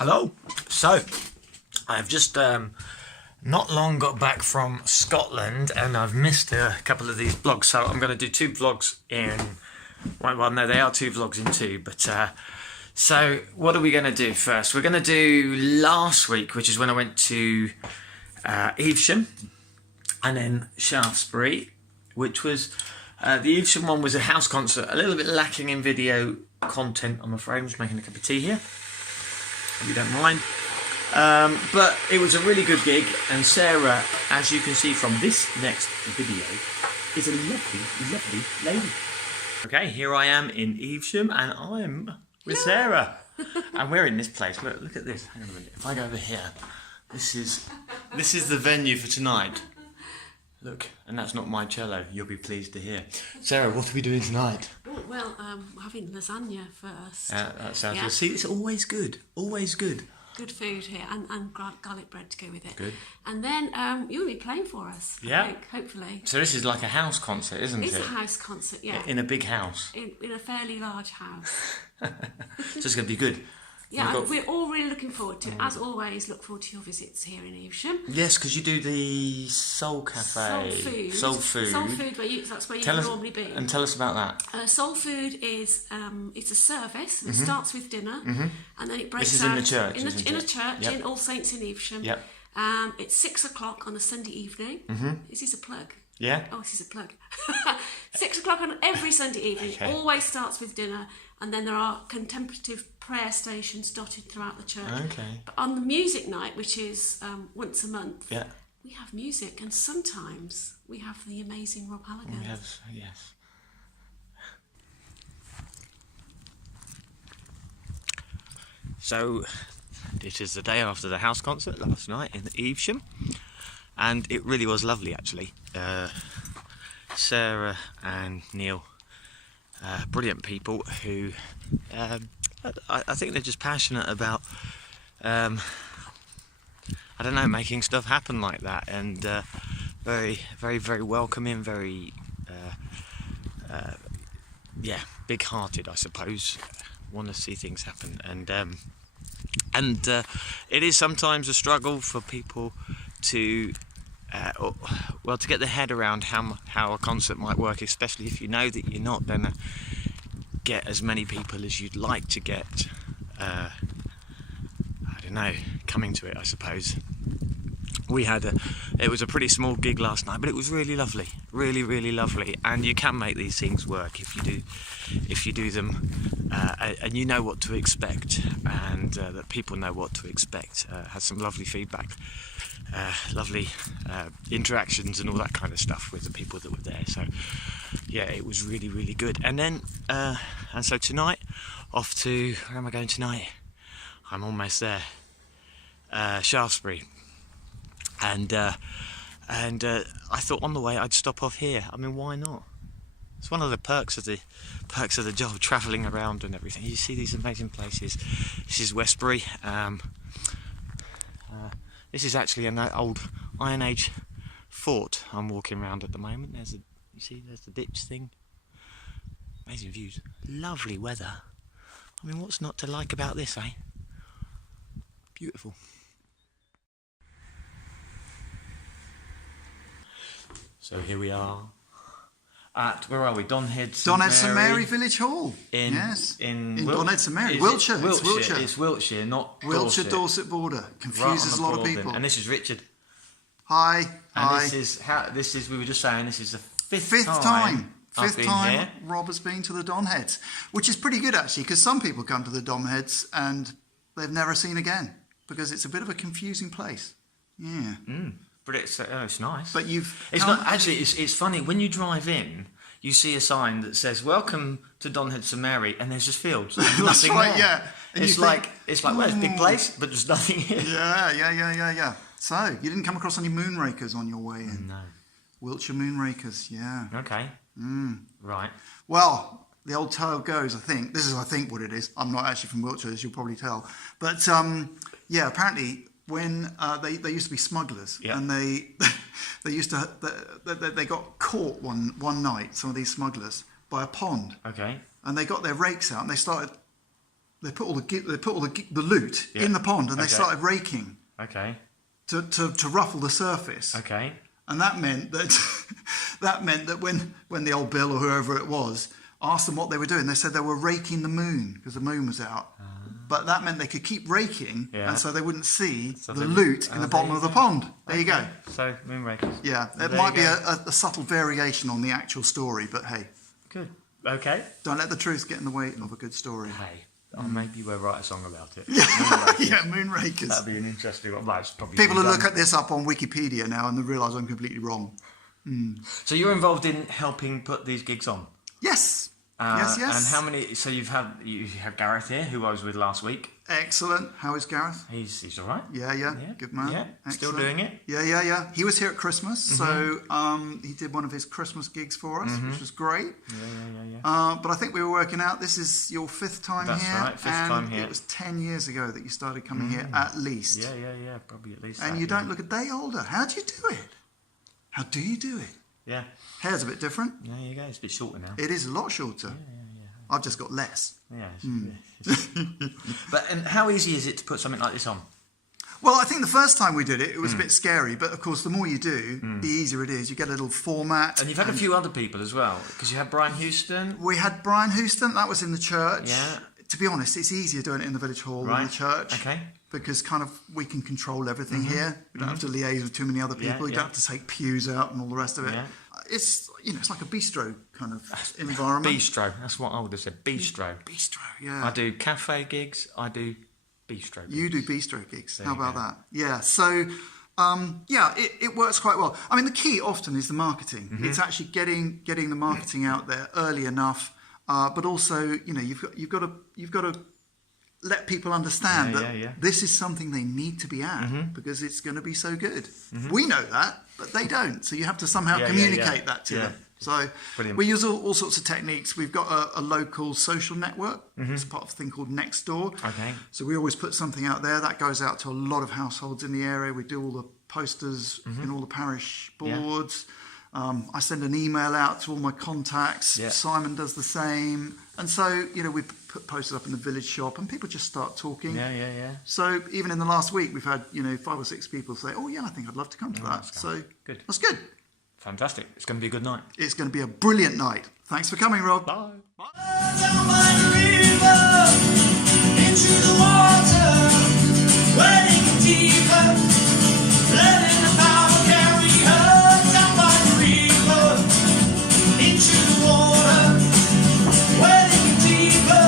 Hello. So, I've just not long got back from Scotland and I've missed a couple of these vlogs. So I'm going to do 2 vlogs in... Well, no, they are 2 vlogs in 2. But, so what are we going to do first? We're going to do last week, which is when I went to Evesham and then Shaftesbury, which was... the Evesham one was a house concert, a little bit lacking in video content, I'm afraid. I'm just making a cup of tea here, if you don't mind. But it was a really good gig, and Sarah, as you can see from this next video, is a lovely, lovely lady. Okay, here I am in Evesham, and I'm with Sarah. And we're in this place. Look at this. Hang on a minute. If I go over here, this is the venue for tonight. Look, and that's not my cello, you'll be pleased to hear. Sarah, what are we doing tonight? Oh, well, having lasagna first. That sounds good. See, it's always good, always good. Good food here, and garlic bread to go with it. Good. And then you'll be playing for us, yeah. I think, hopefully. So this is like a house concert, isn't it? It's a house concert, yeah. In a big house. In a fairly large house. So it's going to be good. Yeah, we're all really looking forward to it. As always, look forward to your visits here in Evesham. Yes, because you do the Soul Cafe. Soul Food, that's where you normally be. And tell us about that. Soul Food is it's a service. It starts with dinner, and then it breaks out. This is in the church, in a church in All Saints in Evesham. Yep. It's 6 o'clock on a Sunday evening. Is this a plug? Yeah. Oh, this is a plug. 6 o'clock on every Sunday evening. Okay. Always starts with dinner, and then there are contemplative prayer stations dotted throughout the church. Okay. But on the music night, which is once a month, yeah, we have music, and sometimes we have the amazing Rob Halligan. Yes. So, it is the day after the house concert last night in Evesham, and it really was lovely actually. Sarah and Neil, brilliant people who I think they're just passionate about I don't know, making stuff happen like that, and very, very, very welcoming, very yeah, big-hearted, I suppose. Want to see things happen, and it is sometimes a struggle for people to to get their head around how a concert might work, especially if you know that you're not going to get as many people as you'd like to get, I don't know, coming to it, I suppose. It was a pretty small gig last night, but it was really lovely, really, really lovely, and you can make these things work if you do them, and you know what to expect, and that people know what to expect. Had some lovely feedback, lovely interactions and all that kind of stuff with the people that were there. So yeah, it was really, really good. And then and so tonight, off to, where am I going tonight? I'm almost there. Shaftesbury. And I thought on the way I'd stop off here. I mean, why not? It's one of the perks of the job, travelling around and everything. You see these amazing places. This is Westbury. This is actually an old Iron Age fort I'm walking around at the moment. There's the ditch thing. Amazing views. Lovely weather. I mean, what's not to like about this, eh? Beautiful. So here we are at, where are we? Donhead St Mary Village Hall. In Donhead St Mary. Wiltshire. It's Wiltshire, not Wiltshire, Dorset. border. Confuses a lot of people. And this is Richard. Hi. And this is we were just saying, this is the fifth time. Fifth time Rob has been to the Donheads, which is pretty good actually, because some people come to the Donheads and they've never seen again, because it's a bit of a confusing place. Yeah. But it's nice. But it's funny, when you drive in, you see a sign that says "Welcome to Donhead St Mary," and there's just fields. And nothing there. Yeah. And it's like well, it's a big place, but there's nothing here. Yeah. So you didn't come across any moonrakers on your way in? No. Wiltshire moonrakers, yeah. Okay. Right. Well, the old tale goes, I think what it is. I'm not actually from Wiltshire, as you'll probably tell. But yeah, apparently, when they used to be smugglers, and they got caught one night, some of these smugglers, by a pond. Okay. And they got their rakes out and they started they put all the loot in the pond, and they started raking. Okay. To ruffle the surface. Okay. And that meant that when the old Bill or whoever it was asked them what they were doing, they said they were raking the moon because the moon was out. But that meant they could keep raking, and so they wouldn't see the loot in the bottom of the pond. There you go. So, moon rakers. Yeah, it might be a subtle variation on the actual story, but hey. Good. Okay. Don't let the truth get in the way of a good story. Hey. Oh, maybe we'll write a song about it. Yeah, moon rakers. That'd be an interesting one. Well, people will look at this up on Wikipedia now and they realise I'm completely wrong. So you're involved in helping put these gigs on? Yes. Yes. And how many? So you have Gareth here, who I was with last week. Excellent. How is Gareth? He's all right. Yeah. Good man. Yeah. Still doing it. Yeah. He was here at Christmas, so he did one of his Christmas gigs for us, which was great. Yeah. But I think we were working out. This is your 5th time here. That's right. 5th time here. It was 10 years ago that you started coming here, at least. Yeah. Probably at least. And you don't look a day older. How do you do it? How do you do it? Yeah. Hair's a bit different. There you go. It's a bit shorter now. It is a lot shorter. Yeah. I've just got less. Yeah. And how easy is it to put something like this on? Well, I think the first time we did it, it was a bit scary. But of course, the more you do, the easier it is. You get a little format. And you've had a few other people as well, because you had Brian Houston. We had Brian Houston. That was in the church. Yeah. To be honest, it's easier doing it in the village hall than the church. Okay. Because kind of we can control everything here. We don't have to liaise with too many other people. You don't have to take pews out and all the rest of it. Yeah. It's it's like a bistro kind of environment. Bistro. That's what I would have said. Bistro. Bistro. Yeah. I do cafe gigs. I do bistro gigs. You do bistro gigs. How about that? Yeah. So. It works quite well. I mean, the key often is the marketing. It's actually getting the marketing out there early enough, but also you've got to let people understand that this is something they need to be at because it's going to be so good. We know that, but they don't. So you have to somehow communicate that to them. So Brilliant. we use all sorts of techniques. We've got a local social network. It's part of a thing called Nextdoor. Okay. So we always put something out there that goes out to a lot of households in the area. We do all the posters in all the parish boards. I send an email out to all my contacts. Yeah. Simon does the same. And so, we put posters up in the village shop and people just start talking. Yeah. So even in the last week, we've had, 5 or 6 people say, oh, yeah, I think I'd love to come to that. So good. That's good. Fantastic. It's going to be a good night. It's going to be a brilliant night. Thanks for coming, Rob. Bye. Down by the river, into the water, wading deeper, letting the power carry her. Down by the river, into the water, wading deeper,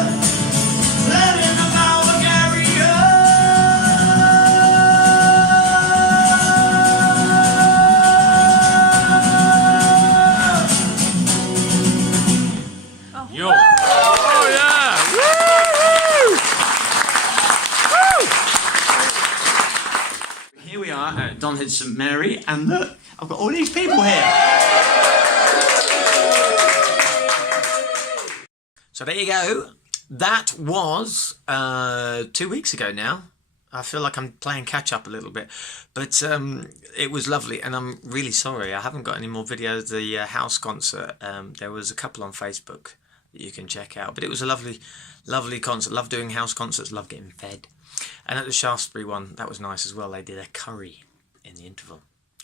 letting the power carry her. Yo. Oh, yeah. Woo! Here we are at Donhead St Mary, and look, I've got all these people here. So there you go. That was 2 weeks ago now. I feel like I'm playing catch up a little bit, but it was lovely, and I'm really sorry I haven't got any more videos of the house concert. There was a couple on Facebook that you can check out, but it was a lovely concert. Love doing house concerts, love getting fed. And at the Shaftesbury one, that was nice as well. They did a curry in the interval,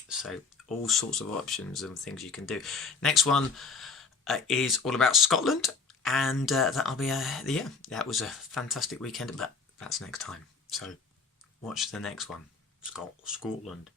so all sorts of options and things you can do. Next one is all about Scotland, and that'll be that was a fantastic weekend, but that's next time, so watch the next one. Scotland.